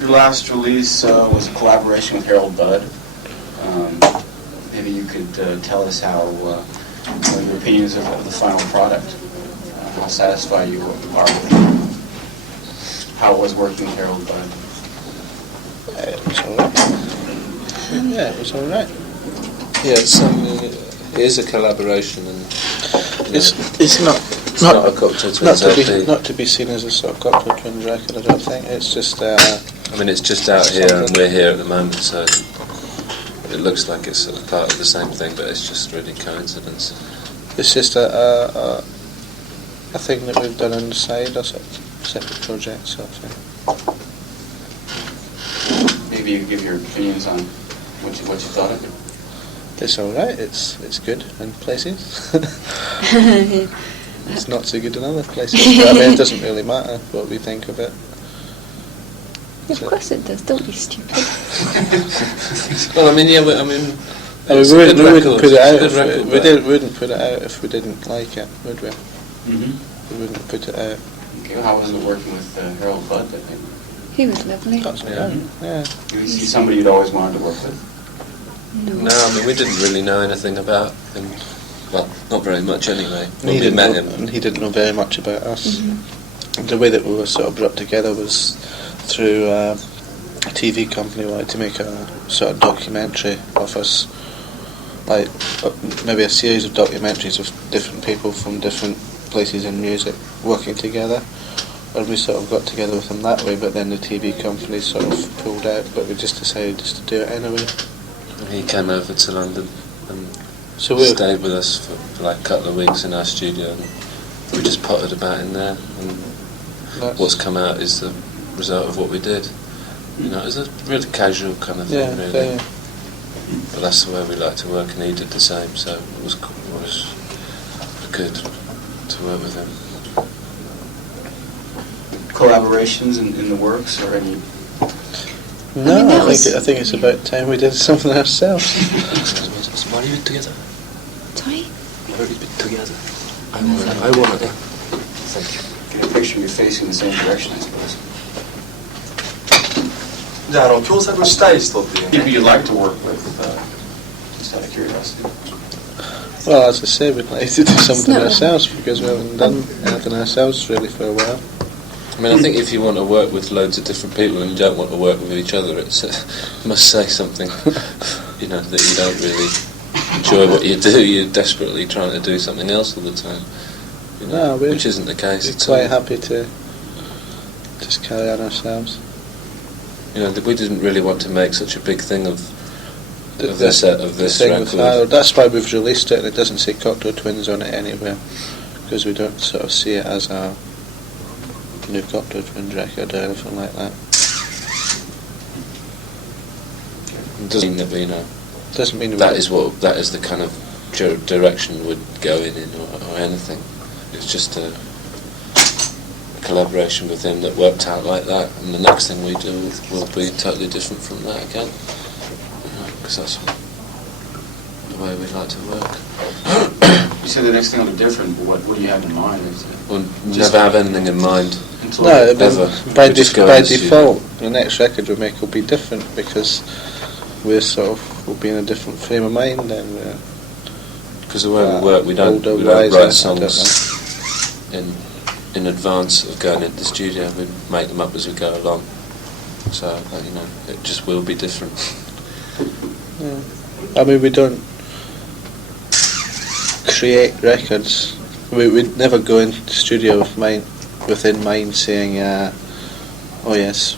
Your last release was a collaboration with Harold Budd. Maybe you could tell us how your opinions of the final product, how satisfied you are with it, how it was working with Harold Budd. It was alright. Yeah, it was alright. Yeah, it is a collaboration, and it's not a Cocteau Twins LP. Not to be seen as a sort of Cocteau Twins record, I don't think. It's just I mean, it's just out here and we're here at the moment, so it looks like it's sort of part of the same thing, but it's just really coincidence. It's just a thing that we've done on the side, a sort of separate project sort of thing. Maybe you give your opinions on what you thought of it. It's alright, it's good in places. It's not so good in other places. But, I mean, it doesn't really matter what we think of it. Of course it does, don't be stupid. Well, I mean, yeah, we wouldn't put it out. We wouldn't put it out if we didn't like it, would we? Mm-hmm. We wouldn't put it out. Okay, how was it working with Harold Budd? He was lovely. That's yeah. Is he somebody you'd always wanted to work with? No, I mean, we didn't really know anything about him. Well, not very much anyway. He didn't know very much about us. Mm-hmm. The way that we were sort of brought together was through a TV company wanted to make a sort of documentary of us, like maybe a series of documentaries of different people from different places in music working together, and we sort of got together with them that way, but then the TV company sort of pulled out, but we just decided just to do it anyway. And he came over to London and stayed with us for like a couple of weeks in our studio, and we just potted about in there, and what's come out is the result of what we did. You know, it was a really casual kind of thing, really. Yeah. But that's the way we like to work, and he did the same, so it was good to work with him. Collaborations in the works, or any? No, I think it's about time we did something ourselves. Why are you together? Sorry? Why are you together? I wanna. Thank you. Get a picture of your face in the same direction, I suppose. じゃあ共作したい人っていうね。People you'd like to work with, just out of curiosity. Well, as I say, we'd like to do something ourselves because we haven't done anything ourselves really for a while. I mean, I think if you want to work with loads of different people and you don't want to work with each other, it must say something, you know, that you don't really enjoy what you do. You're desperately trying to do something else all the time, you know, which isn't the case at all. We're quite happy to just carry on ourselves. You know, we didn't really want to make such a big thing of this record. That's why we've released it, and it doesn't say Cocteau Twins on it anywhere, because we don't sort of see it as a new Cocteau Twins record or anything like that. It doesn't mean that we know. Doesn't mean that is the kind of direction we'd go in or anything. It's just a collaboration with him that worked out like that, and the next thing we do will be totally different from that again, because that's the way we like to work. You said the next thing will be different, but what do you have in mind? We'll never have anything in mind. No, ever. By default, the next record we make will be different because we'll be in a different frame of mind, and because the way we work, we don't write songs in advance of going into the studio. We make them up as we go along, so you know, it just will be different. Yeah. I mean, we don't create records. We'd never go into the studio within mind saying, oh yes,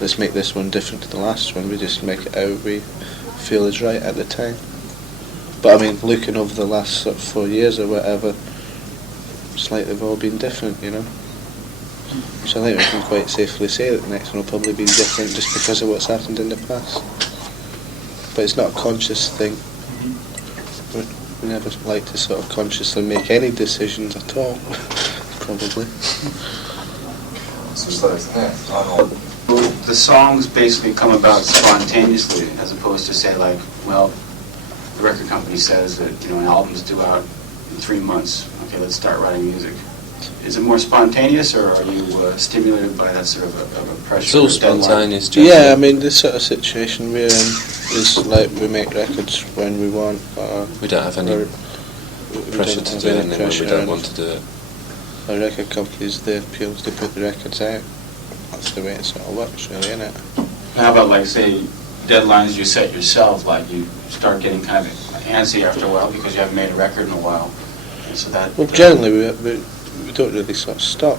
let's make this one different to the last one. We just make it out we feel is right at the time. But I mean, looking over the last sort of 4 years or whatever, it's like they've all been different, you know. So I think we can quite safely say that the next one will probably be different just because of what's happened in the past. But it's not a conscious thing. We never like to sort of consciously make any decisions at all, probably. The songs basically come about spontaneously, as opposed to say like, well, the record company says that, you know, an album's due out in 3 months. Okay, let's start writing music. Is it more spontaneous, or are you stimulated by that sort of a pressure? It's all or deadline? spontaneous. Yeah, I mean, this sort of situation we're in is like we make records when we want. We don't have any pressure to do anything when we don't want to do it. A record company's the appeals to put the records out. That's the way it sort of works, really, isn't it? How about, like, say, deadlines you set yourself? Like, you start getting kind of antsy after a while because you haven't made a record in a while. And so that. Well, generally we don't really sort of stop.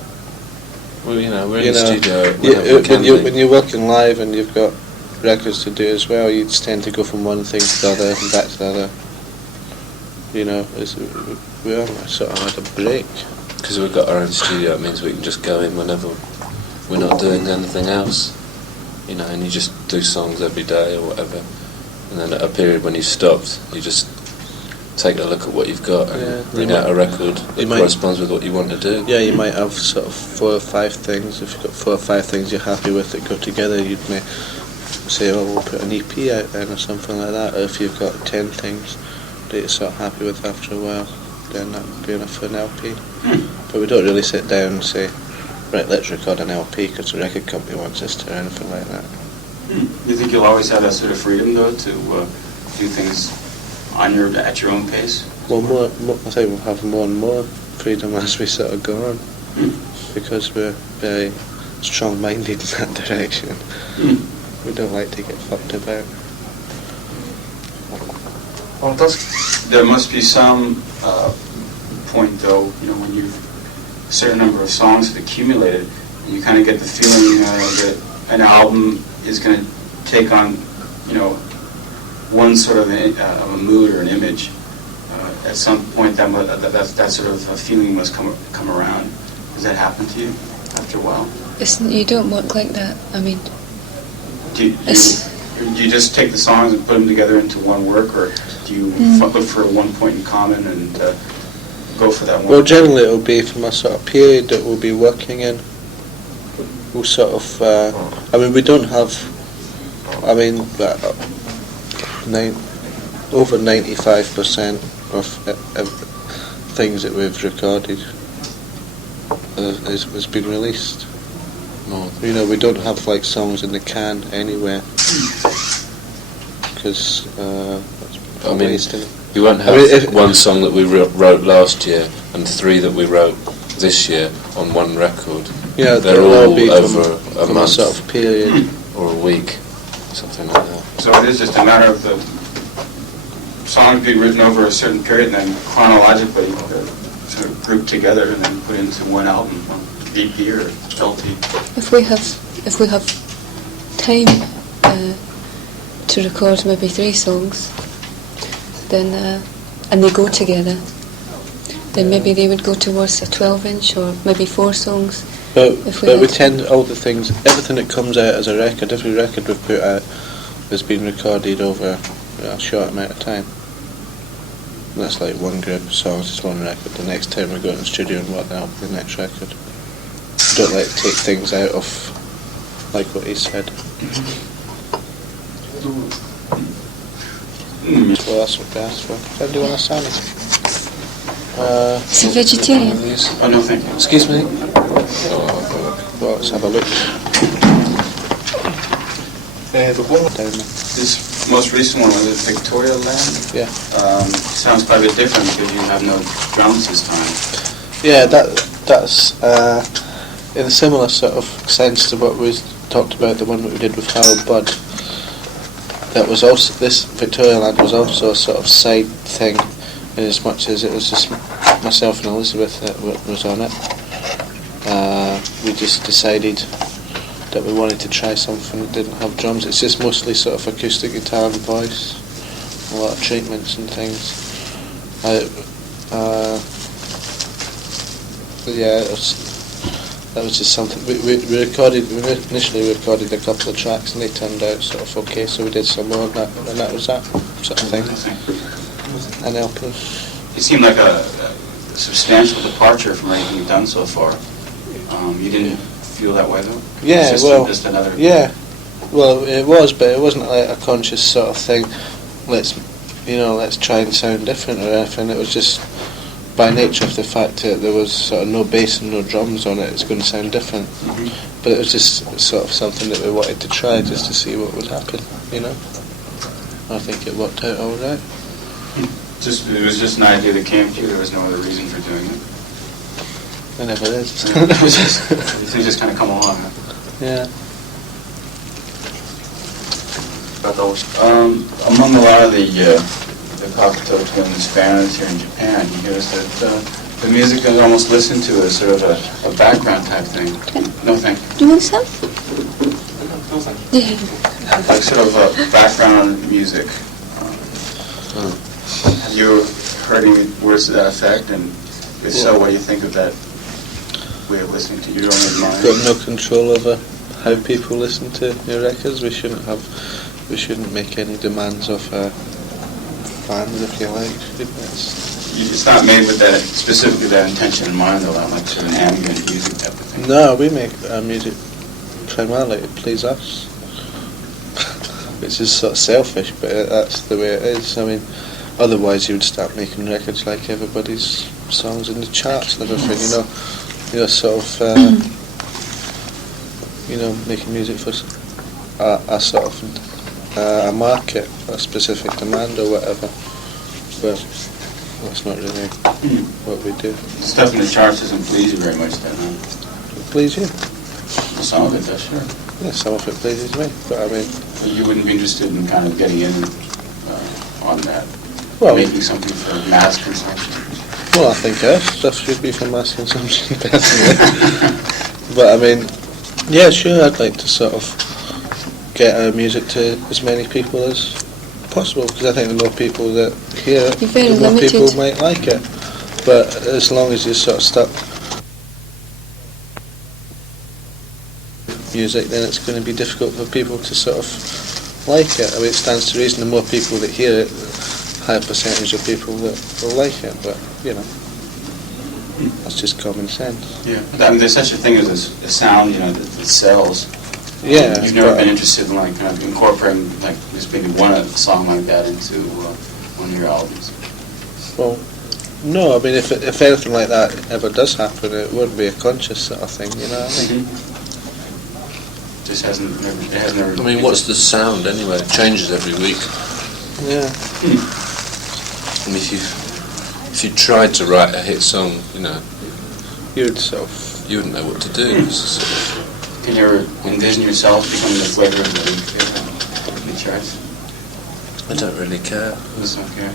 Well, we're in the studio whenever we can when you're working live and you've got records to do as well, you just tend to go from one thing to the other and back to the other. We haven't sort of had a break. Because we've got our own studio, it means we can just go in whenever we're not doing anything else. And you just do songs every day or whatever. And then at a period when you stopped, you just take a look at what you've got and bring out a record that corresponds with what you want to do. Yeah, you might have sort of 4 or 5 things. If you've got 4 or 5 things you're happy with that go together, you may say, oh, we'll put an EP out then or something like that. Or if you've got 10 things that you're sort of happy with after a while, then that would be enough for an LP. But we don't really sit down and say, right, let's record an LP because the record company wants us to, or anything like that. You think you'll always have that sort of freedom, though, to do things at your own pace? Well, I think we'll have more and more freedom as we sort of go on, because we're very strong-minded in that direction. We don't like to get fucked about. There must be some point, though, when you've a certain number of songs have accumulated, and you kind of get the feeling that an album is going to take on, one sort of a mood or an image. At some point, that sort of a feeling must come around. Does that happen to you after a while? You don't work like that. I mean, Do you just take the songs and put them together into one work, or do you look for one point in common and go for that one? Well, generally it'll be from a sort of period that we'll be working in. We'll sort of, we don't have, over 95% of things that we've recorded has been released. No. We don't have like songs in the can anywhere, because you won't have one song that we wrote last year and 3 that we wrote this year on one record. Yeah, they're all be over a month, a sort of period, or a week, something like that. So it is just a matter of the songs being written over a certain period, and then chronologically they're sort of grouped together and then put into one album, one EP or LP. if we have time to record maybe 3 songs, then and they go together, then maybe they would go towards a 12-inch or maybe 4 songs. But we tend everything that comes out as a record, every record we've put out has been recorded over a short amount of time. And that's like one group of songs, it's one record. The next time we go in the studio and work out the next record. We don't like to take things out of, like what he said. Well, that's what they asked for. Can I do one of Sandy's? It's a vegetarian. Oh, no, thank you. Excuse me? Well, let's have a look. Down there. This most recent one, was it Victoria Land? Yeah. Sounds quite a bit different because you have no drums this time. Yeah, that's in a similar sort of sense to what we talked about, the one that we did with Harold Budd. That was also, this Victoria Land was also a sort of side thing, in as much as it was just myself and Elizabeth that was on it. We just decided that we wanted to try something that didn't have drums. It's just mostly sort of acoustic guitar and voice, a lot of treatments and things. That was just something. We initially recorded a couple of tracks and they turned out sort of okay, so we did some more, and that was that sort of thing. An LP. It seemed like a substantial departure from anything you've done so far. You didn't feel that way, though? Yeah, just another... Yeah, well, it was, but it wasn't like a conscious sort of thing. Let's try and sound different or anything. It was just by nature of the fact that there was sort of no bass and no drums on it, it's going to sound different. But it was just sort of something that we wanted to try just to see what would happen, you know. I think it worked out all right. It was just an idea that came to you. There was no other reason for doing it. There never is. Things just kind of come along. Huh? Yeah. Among a lot of the Cocteau twins fans here in Japan, he hears that the music is almost listened to as sort of a background type thing. No, thank you. Do you want some? No, thank you. Yeah. Like sort of background music. Have you heard any words to that effect? And if so, what do you think of that way of listening to your own mind? Got no control over how people listen to your records. We shouldn't make any demands of fans, if you like. It's not made with that specifically that intention in mind, though. Like sort of an ambient music type of thing. No, we make our music primarily to please us, which is sort of selfish, but that's the way it is. I mean, otherwise you would start making records like everybody's songs in the charts and everything. You know, sort of, making music for a sort of a market, a specific demand or whatever. But that's not really what we do. Stuff in the charts doesn't please you very much, then, huh? Please you? Some of it does, sure. Yeah, some of it pleases me, but I mean... You wouldn't be interested in kind of getting in on that? Well, making something for mass consumption? Well, I think stuff should be for mass consumption, personally. But I mean, yeah, sure, I'd like to sort of get our music to as many people as possible, because I think the more people that hear it, the more people might like it. But as long as you sort of stuck music, then it's going to be difficult for people to sort of like it. I mean, it stands to reason the more people that hear it, the higher percentage of people that will like it, but, you know, that's just common sense. Yeah, I mean, there's such a thing as a sound, that sells. Yeah. You've never been interested in, like, kind of incorporating, like, just maybe one song like that into one of your albums? Well, no, I mean, if anything like that ever does happen, it wouldn't be a conscious sort of thing, you know what I mean? Just it has never... I mean, what's the sound anyway? It changes every week. Yeah. And if you tried to write a hit song, you wouldn't know what to do. Can you ever envision yourself becoming the flavor of the charts? I don't really care. Just don't care.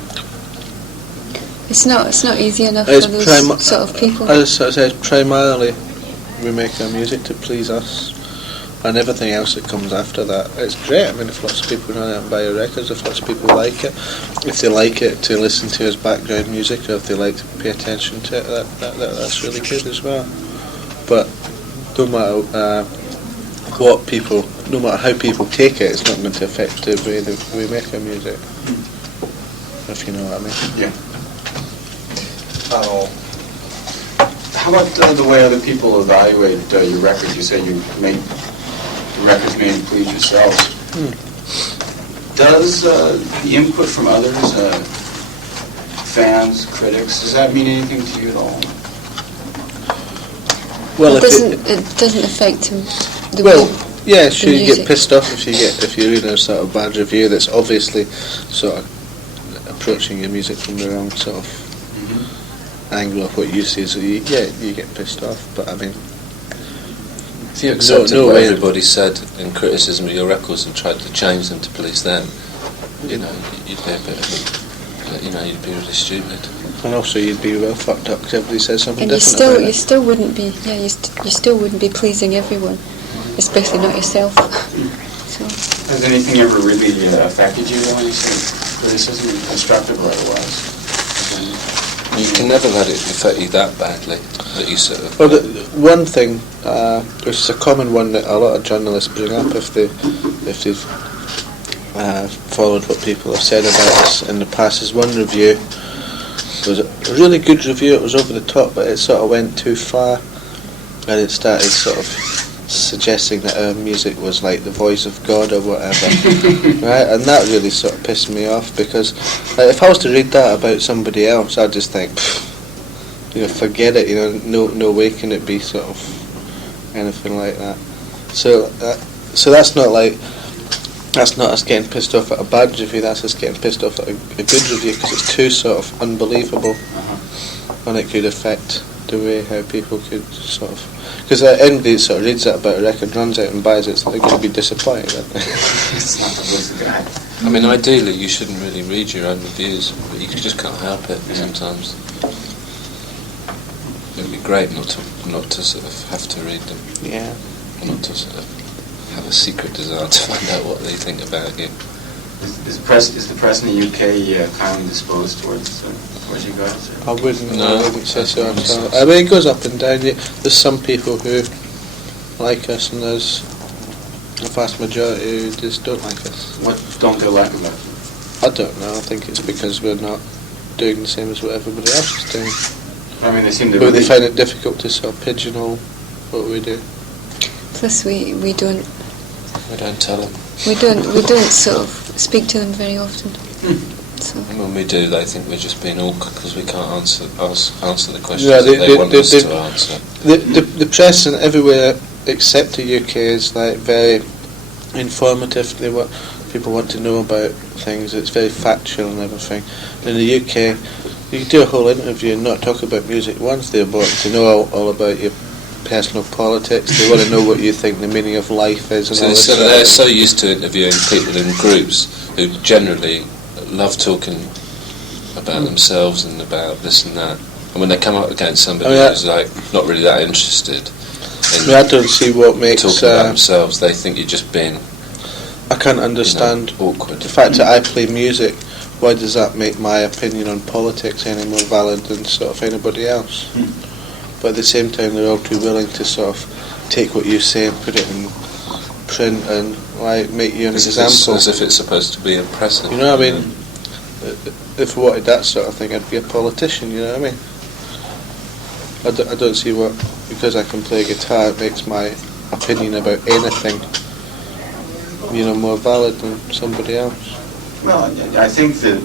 It's not easy enough for those sort of people. As I said, primarily we make our music to please us, and everything else that comes after that, it's great. I mean, if lots of people run out and buy our records, if lots of people like it, if they like it to listen to as background music, or if they like to pay attention to it, that's really good as well. But no matter no matter how people take it, it's not going to affect the way that we make our music. If you know what I mean. Yeah. How about the way other people evaluate your records? You say you make the records made to please yourselves. Does the input from others, fans, critics, does that mean anything to you at all? Well, it doesn't affect the way. Yeah, sure. You get pissed off if you read a sort of bad review that's obviously sort of approaching your music from the wrong sort of angle of what you see. So you get pissed off. But I mean, if you accepted what everybody said in criticism of your records and tried to change them to please them, you'd be a bit, you'd be really stupid. And also, you'd be well fucked up because everybody says something and different about it. You still wouldn't be, you still wouldn't be pleasing everyone, especially not yourself. So. Has anything ever really affected you when you say criticism, constructive or otherwise? You can never let it affect you that badly that you sort of... Well, one thing, which is a common one that a lot of journalists bring up if they've followed what people have said about us in the past, is one review. It was a really good review, it was over the top, but it sort of went too far, and it started sort of suggesting that our music was like the voice of God or whatever, right? And that really sort of pissed me off, because if I was to read that about somebody else, I'd just think, forget it. No way can it be sort of anything like that. So that's not us getting pissed off at a bad review. That's us getting pissed off at a good review because it's too sort of unbelievable, and it could affect the way how people could sort of. Because anybody sort of reads that about a record, runs out and buys it, so they're going to be disappointed, aren't they? It's not the voice of God. I mean, ideally, you shouldn't really read your own reviews, but you just can't help it sometimes. It'd be great not to sort of have to read them. Yeah. Not to sort of have a secret desire to find out what they think about you. Is the press in the UK kindly disposed towards you guys? Or? I wouldn't say so. I mean, it goes up and down. There's some people who like us, and there's a vast majority who just don't like us. What don't they like about you? I don't know. I think it's because we're not doing the same as what everybody else is doing. I mean, they seem to. But they find it difficult to sort of pigeonhole what we do. Plus, we don't. We don't tell them. We don't sort of speak to them very often. So. And when we do, they think we're just being awkward because we can't answer the questions they want us to answer. The press and everywhere except the UK is like very informative. People want to know about things. It's very factual and everything. In the UK, you can do a whole interview and not talk about music once. They want to know all about your personal politics. They want to know what you think the meaning of life is. And so they're so used to interviewing people in groups who generally love talking about themselves and about this and that. And when they come up against somebody who's like not really that interested in I don't see what makes talking about themselves, they think you're just being. I can't understand awkward. The fact that I play music. Why does that make my opinion on politics any more valid than sort of anybody else? But at the same time, they're all too willing to sort of take what you say and put it in print and like make you an example. As if it's supposed to be impressive. You know what I mean? If I wanted that sort of thing, I'd be a politician. You know what I mean? I don't see what, because I can play guitar, it makes my opinion about anything, more valid than somebody else. Well, I think that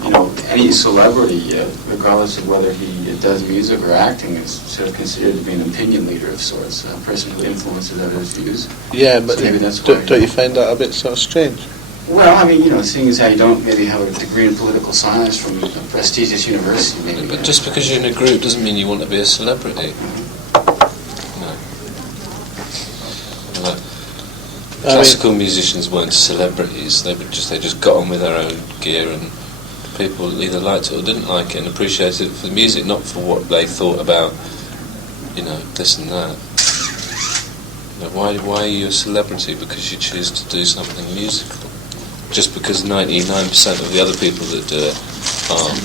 any celebrity, regardless of whether he does music or acting, is sort of considered to be an opinion leader of sorts, a person who influences others' views. Yeah, but so maybe that's don't you find that a bit sort of strange? Well, I mean, seeing as how you don't maybe have a degree in political science from a prestigious university, maybe. But just because you're in a group doesn't mean you want to be a celebrity. Classical musicians weren't celebrities. They just got on with their own gear, and people either liked it or didn't like it and appreciated it for the music, not for what they thought about, this and that. Why are you a celebrity? Because you choose to do something musical. Just because 99% of the other people that do it are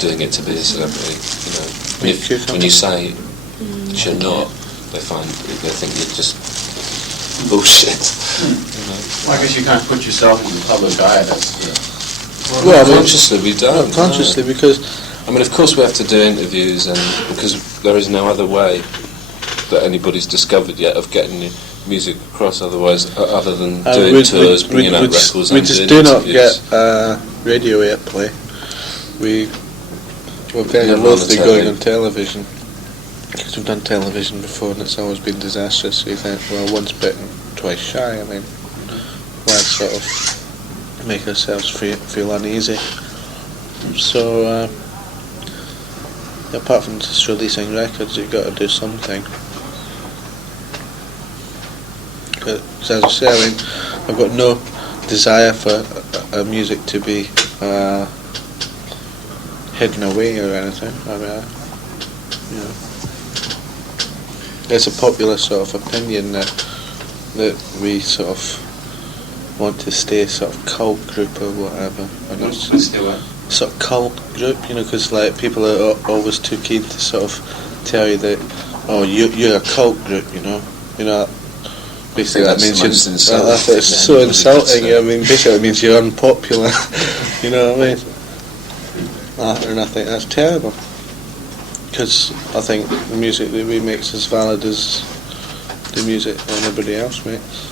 doing it to be a celebrity. When you say you're not, they think you're just bullshit. Well, I guess you can't put yourself in the public eye. Consciously we don't. Consciously, because I mean, of course we have to do interviews, and because there is no other way that anybody's discovered yet of getting your music across, other than doing tours, bringing out records, we and just doing do interviews. not get radio airplay. We're very loathly going on television. Because we've done television before and it's always been disastrous, so you think, well, once bitten, twice shy. I mean, why sort of make ourselves feel uneasy? So, apart from just releasing records, you've got to do something. Because as I say, I mean, I've got no desire for music to be hidden away or anything. I mean, it's a popular sort of opinion that we sort of want to stay sort of cult group or whatever. And it's sort of cult group, because like people are always too keen to sort of tell you that, oh, you're a cult group, Basically, that means it's so insulting. I mean, basically, it means you're unpopular. You know what I mean? And I think that's terrible. Because I think the music that we make is as valid as the music anybody else makes.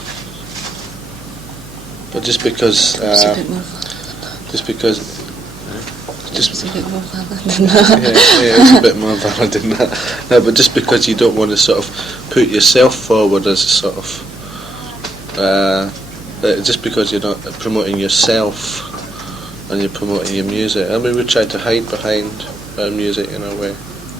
But just because It's a bit more valid than that. Yeah, it's a bit more valid than that. No, but just because you don't want to sort of put yourself forward as a sort of, just because you're not promoting yourself and you're promoting your music. I mean, we try to hide behind our music in a way.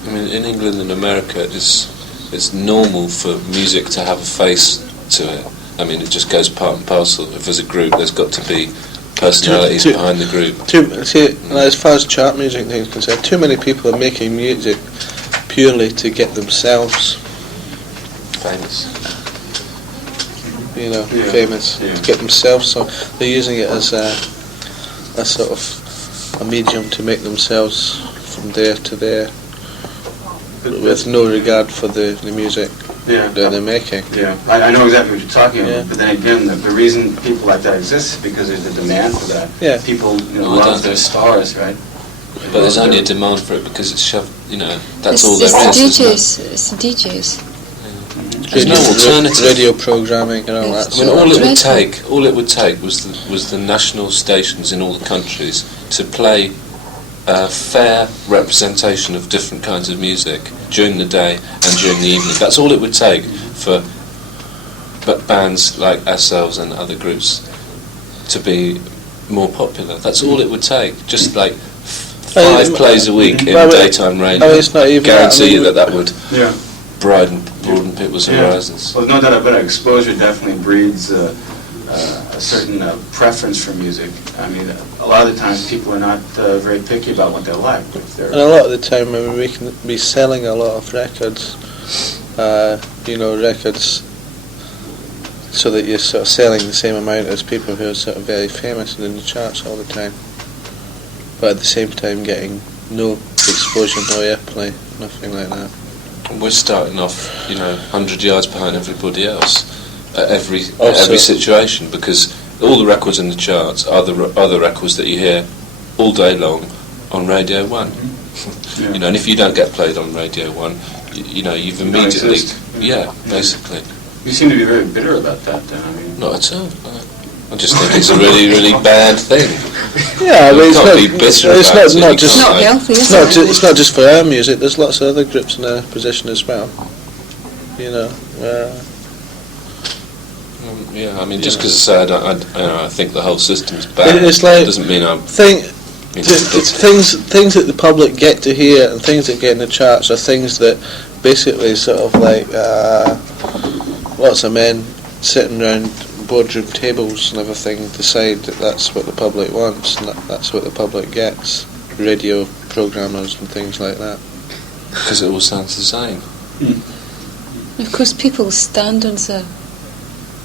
I mean, in England and America, it's normal for music to have a face to it. I mean, it just goes part and parcel. If there's a group, there's got to be personalities behind the group. As far as chart music things concerned, too many people are making music purely to get themselves famous. Famous. To get themselves. So they're using it as a sort of a medium to make themselves from there to there, with no regard for the music that they're making. Yeah, I know exactly what you're talking about. But then again, the reason people like that exist is because there's a demand for that. Yeah. People love their stars, right? But there's only a demand for it because it's shoved. That's all there is. It's the DJs. There's no alternative. Radio programming and all that. I mean, all it would take was the national stations in all the countries to play a fair representation of different kinds of music during the day and during the evening. That's all it would take for bands like ourselves and other groups to be more popular. That's all it would take. Just like 5 plays a week in daytime radio. It's not even guarantee you that would Yeah. broaden people's horizons. Well, no doubt about it. Exposure definitely breeds a certain preference for music. I mean, a lot of the times people are not very picky about what they like. And a lot of the time, I mean, we can be selling a lot of records, records, so that you're sort of selling the same amount as people who are sort of very famous and in the charts all the time, but at the same time getting no exposure, no airplay, nothing like that. We're starting off, 100 yards behind everybody else at every situation, because all the records in the charts are the records that you hear all day long on Radio 1. Yeah. And if you don't get played on Radio 1, you've immediately... basically. You seem to be very bitter about that, then. I mean, not at all. I just think it's a really, really bad thing. Yeah, I mean, it's not just not healthy. It's not just for our music. There's lots of other groups in our position as well. I mean, just because I think the whole system's bad, it's like, doesn't mean I'm... Things that the public get to hear and things that get in the charts are things that basically sort of like lots of men sitting around boardroom tables and everything decide that that's what the public wants and that's what the public gets. Radio programmers and things like that. Because it all sounds the same. Of course, people's standards are,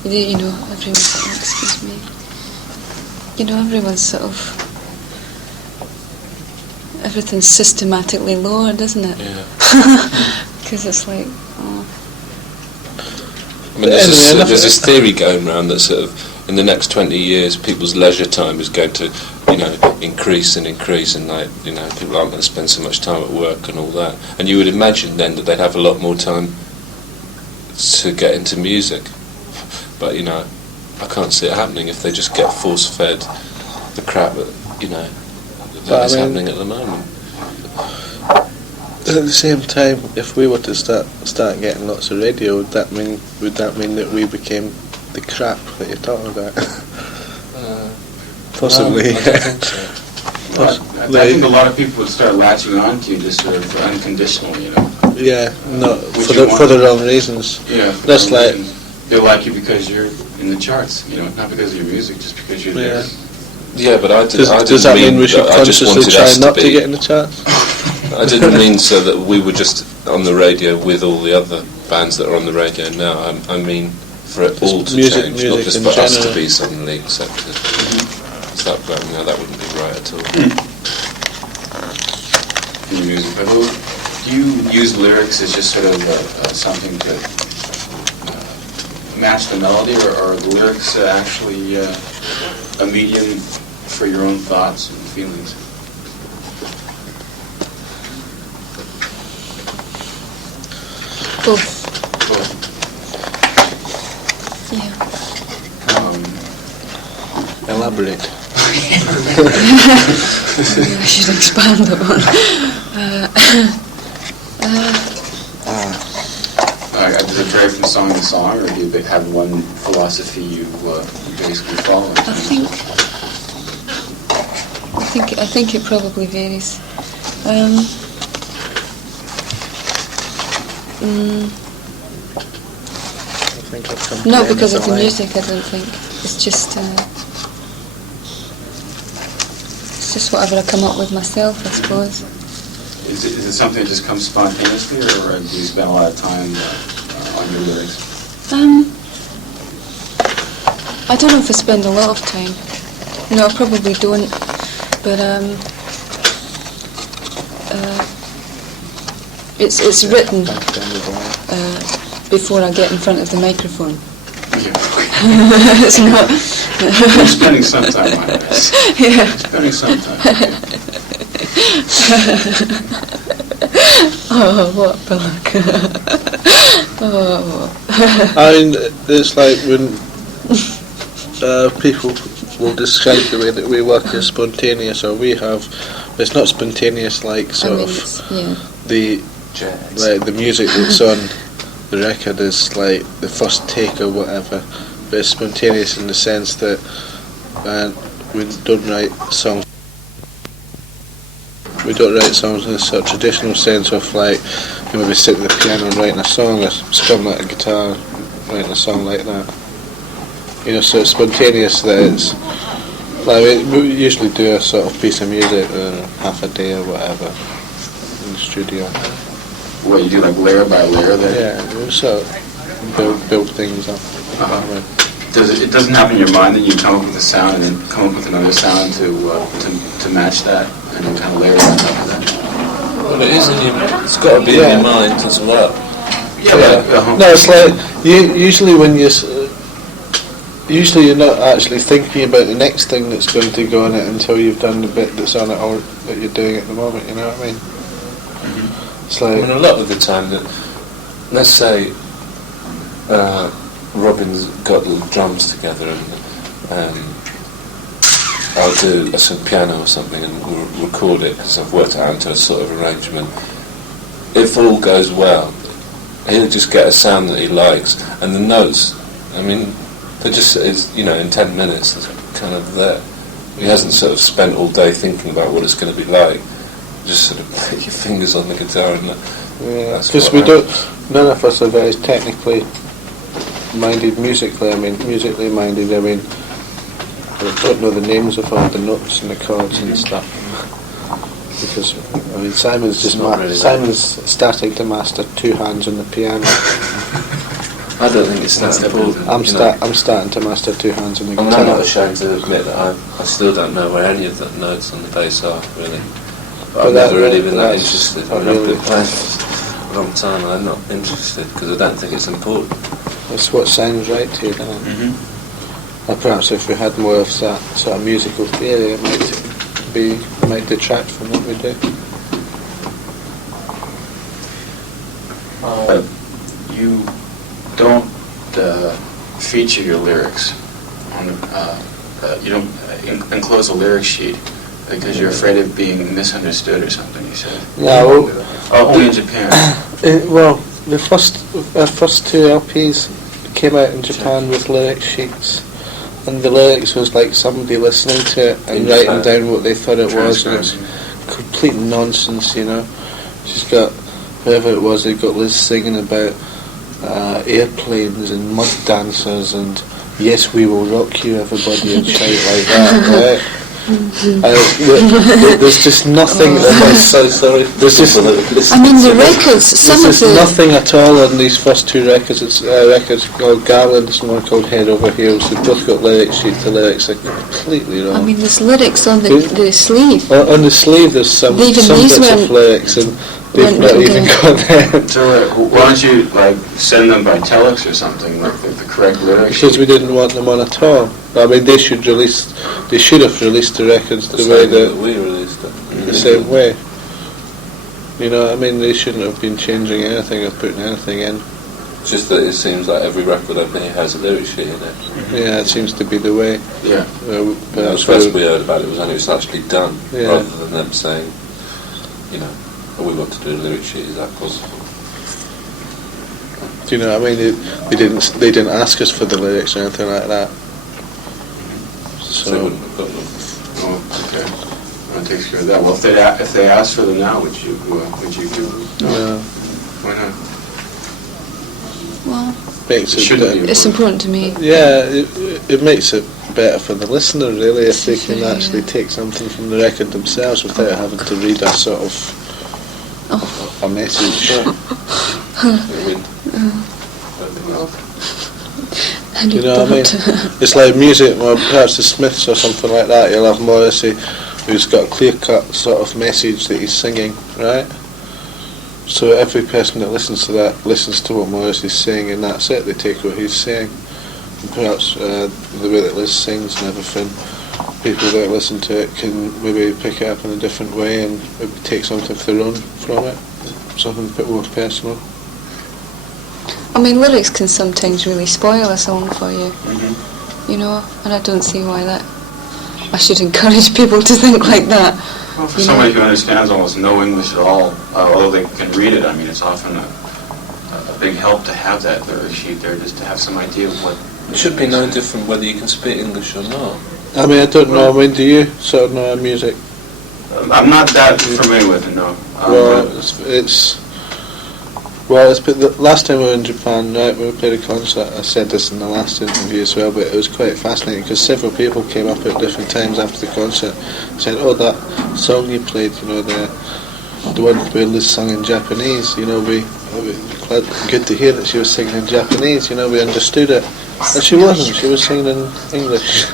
everyone's, excuse me, everyone's sort of, everything's systematically lowered, isn't it? Yeah. Because it's like, I mean, there's this theory going around that sort of in the next 20 years people's leisure time is going to, increase and increase, and people aren't going to spend so much time at work and all that. And you would imagine then that they'd have a lot more time to get into music. But, I can't see it happening if they just get force-fed the crap that is happening at the moment. At the same time, if we were to start getting lots of radio, would that mean that we became the crap that you're talking about? Possibly. No, I don't think so. I think a lot of people would start latching on to you just sort of unconditionally, Yeah, no, for the wrong reasons. Yeah. That's like... They like you because you're in the charts, not because of your music, just because you're there. Yeah, but does that mean we should consciously try not to get in the charts? I didn't mean so that we were just on the radio with all the other bands that are on the radio now. I mean for it all to change, not just for us to be suddenly accepted. That wouldn't be right at all. In your music, but do you use lyrics as just sort of something to match the melody, or are the lyrics actually a medium for your own thoughts and feelings? both. Both. Yeah. Elaborate. Maybe I should expand upon. Does it vary from song to song, or do you have one philosophy you basically follow? I think it probably varies. Not because of the music, I don't think. It's just whatever I come up with myself, I suppose. Is it something that just comes spontaneously, or do you spend a lot of time on your lyrics? I don't know if I spend a lot of time. No, I probably don't. But it's written before I get in front of the microphone. It's not. You're spending some time on this. Yeah. Spending some time. Oh, what Bullock. Oh. I mean, it's like when people will describe the way that we work as spontaneous, or we have. It's not spontaneous like the music that's on the record is like the first take or whatever, but it's spontaneous in the sense that we don't write songs. We don't write songs in a sort of traditional sense of like you maybe sitting at the piano and writing a song, or strumming at a guitar, writing a song like that. You know, so it's spontaneous that it's like we usually do a sort of piece of music half a day or whatever in the studio. What you do, like layer by layer there? Yeah, we sort of build things up. It doesn't happen in your mind that you come up with a sound and then come up with another sound to match that, and then kind of layer on top of that? Well, it is in your. It's got to be in your mind as well. Yeah. No, it's like usually when usually you're not actually thinking about the next thing that's going to go on it until you've done the bit that's on it or that you're doing at the moment. You know what I mean? Mm-hmm. It's like. I mean, a lot of the time that, let's say, Robin's got the drums together and I'll do some piano or something and we'll record it because I've worked it out into a sort of arrangement. If all goes well, he'll just get a sound that he likes, and the notes, I mean, they're just, in 10 minutes, it's kind of there. He hasn't sort of spent all day thinking about what it's going to be like. Just sort of put your fingers on the guitar and because none of us are very technically minded musically. I mean, musically minded. I mean, I don't know the names of all the notes and the chords and stuff. Because I mean, Simon's starting to master two hands on the piano. I don't think it's that important. I'm starting to master two hands on the guitar. I'm not ashamed to admit that I still don't know where any of the notes on the bass are, really. But I've never really been that interested. I've been playing for a long time and I'm not interested because I don't think it's important. That's what sounds right to you, then. Mm-hmm. Or perhaps if we had more of that sort of musical theory, it might detract from what we do. You don't feature your lyrics on. You don't enclose a lyric sheet because you're afraid of being misunderstood or something. You said. No. Only in Japan. The first two LPs came out in Japan with lyric sheets, and the lyrics was like somebody listening to it and writing down what they thought it was, and it's complete nonsense, you know. She's got whoever it was, they got Liz singing about airplanes and mud dancers and yes we will rock you everybody and shit like that, right? There's just nothing. I'm so sorry. There's just. I mean, the records. There's nothing at all on these first two records. It's records called Garlands and one called Head Over Heels. They've both got lyric sheets. The lyrics are completely wrong. I mean, there's lyrics on the sleeve. On the sleeve, there's some bits of lyrics, and they've not even got them. So why don't you send them by telex or something, like the correct lyrics? Because we didn't want them on at all. I mean, they should have released the records the way that we released it. The same way. You know what I mean? They shouldn't have been changing anything or putting anything in. Just that it seems like every record over here has a lyric sheet in it. Yeah, it seems to be the way. Yeah. The first we heard about it was when it was actually done, Yeah. rather than them saying, you know, oh, we want to do a lyric sheet. Is that possible? Do you know what I mean? They didn't ask us for the lyrics or anything like that. So they So wouldn't have got them. Oh, okay. That takes care of that. Well, if they asked for them now, would you give them? no, Why not? Well, makes It it shouldn't be. it's important to me. Yeah, it makes it better for the listener, really, if they can Yeah. actually take something from the record themselves without having to read a sort of a message. And You know what I mean? It's like music, or perhaps the Smiths or something like that. You'll have Morrissey, who's got a clear-cut sort of message that he's singing, right? So every person that listens to that listens to what Morrissey's saying, and that's it. They take what he's saying. And perhaps the way that Liz sings and everything, people that listen to it can maybe pick it up in a different way and maybe take something of their own from it, something a bit more personal. I mean, lyrics can sometimes really spoil a song for you, you know, and I don't see why that. I should encourage people to think like that. Well, for somebody who understands almost no English at all, although they can read it, I mean, it's often a big help to have that lyric sheet there, just to have some idea of what... It should be no different whether you can speak English or not. I mean, I don't know. I mean, do you sort of know our music? I'm not that familiar with it, no. Well, it's been the last time we were in Japan, right, we played a concert. I said this in the last interview as well, but it was quite fascinating because several people came up at different times after the concert and said, oh, that song you played, you know, the one where Liz sung in Japanese, you know, we quite good to hear that she was singing in Japanese, you know, we understood it. And she wasn't, she was singing in English.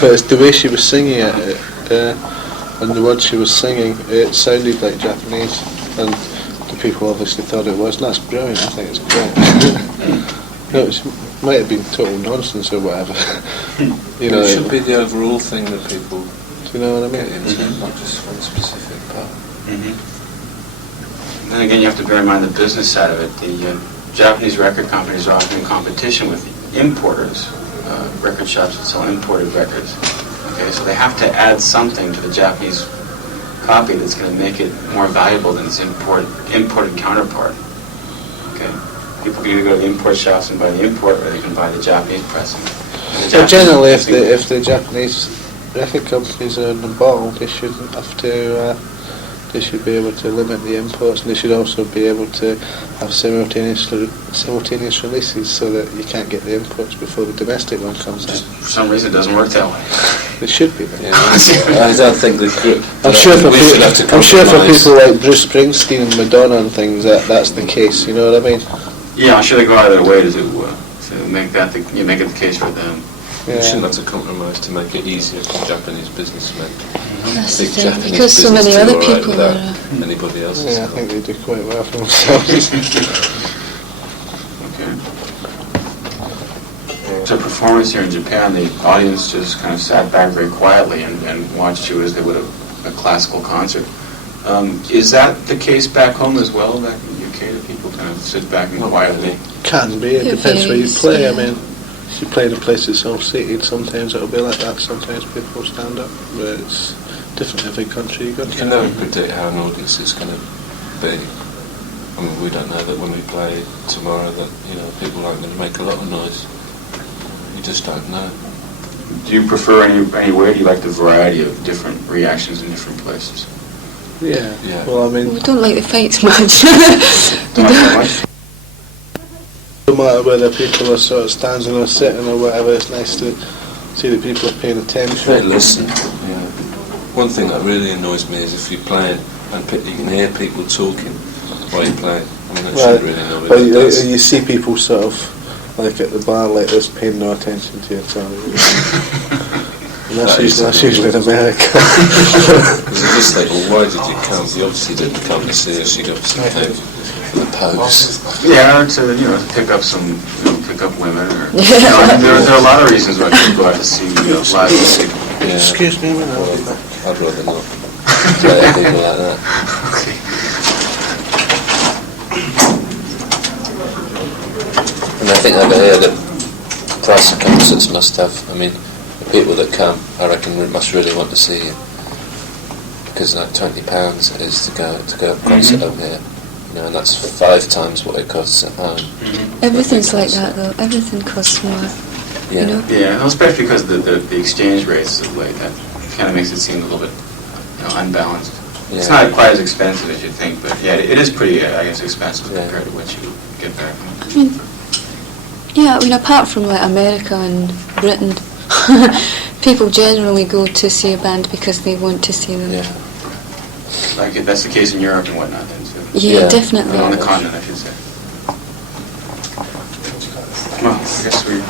But it's the way she was singing it, and the words she was singing, it sounded like Japanese, and the people obviously thought it was, and that's brilliant. I think it's great. No, it might have been total nonsense or whatever. You know, it should be the overall thing that people do you know what I get mean? into, not just one specific part. Then again, you have to bear in mind the business side of it. The Japanese record companies are often in competition with importers, record shops that sell imported records. Okay, so they have to add something to the Japanese copy that's going to make it more valuable than its imported counterpart. Okay, people can either go to the import shops and buy the import, or they can buy the Japanese pressing. So generally, if the Japanese record companies are involved, they shouldn't have to. They should be able to limit the imports, and they should also be able to have simultaneous releases so that you can't get the imports before the domestic one comes out. For some reason, it doesn't work that way. It should be. Yeah, I don't think the group. I'm sure for people like Bruce Springsteen and Madonna and things, that's the case. You know what I mean? Yeah, I'm sure they go out of their way to make that make it the case for them. You shouldn't have to compromise to make it easier for Japanese businessmen. That's Big the thing, Japanese because so many business other do all right people without are... anybody else. Yeah, I think they do quite well for themselves. Okay. So performance here in Japan, the audience just kind of sat back very quietly and watched you as they would a classical concert. Is that the case back home as well, back in the UK, that people kind of sit back and quietly? Can be. It It depends where you varies, play. yeah. I mean, if you play in a place that's all-seated, sometimes it'll be like that. Sometimes people stand up, but it's different in every country you go You to. can never predict how an audience is going to be. I mean, we don't know that when we play tomorrow that, you know, people aren't going to make a lot of noise. You just don't know. Do you prefer any way? Do you like the variety of different reactions in different places? Yeah. Yeah. Well, I mean, We don't like the fights much. Not that much? no matter whether people are sort of standing or sitting or whatever, it's nice to see that people are paying They attention. listen. Yeah. One thing that really annoys me is if you're playing and you can hear people talking while you're playing. I mean, that shouldn't really annoy me. But but it does. you see people sort of, like at the bar like this, paying no attention to you at all. And that's usually in America. Because they just think, well, why did you come? You obviously didn't come to see us. You obviously came for the pose. Yeah, or to pick up women, or there are a lot of reasons why people go out to see live music. Yeah. Excuse me, man, I'll be back. I'd rather not play people like that. Okay. And I think over here the price of concerts must have, I mean, the people that come, I reckon, must really want to see you. Because like £20 it is to go to a concert over here. You know, and that's 5 times what it costs at home. Everything's like that though. Everything costs more. Yeah. You know? Yeah, well, especially because the exchange rates of like that kind of makes it seem a little bit, unbalanced. Yeah. It's not quite as expensive as you'd think, but yeah, it is pretty, I guess, expensive compared to what you get back. I mean, yeah, I mean, apart from like America and Britain, people generally go to see a band because they want to see them. Yeah. Like that's the case in Europe and whatnot then too. Yeah, definitely. On the continent, I should say. Well, I guess we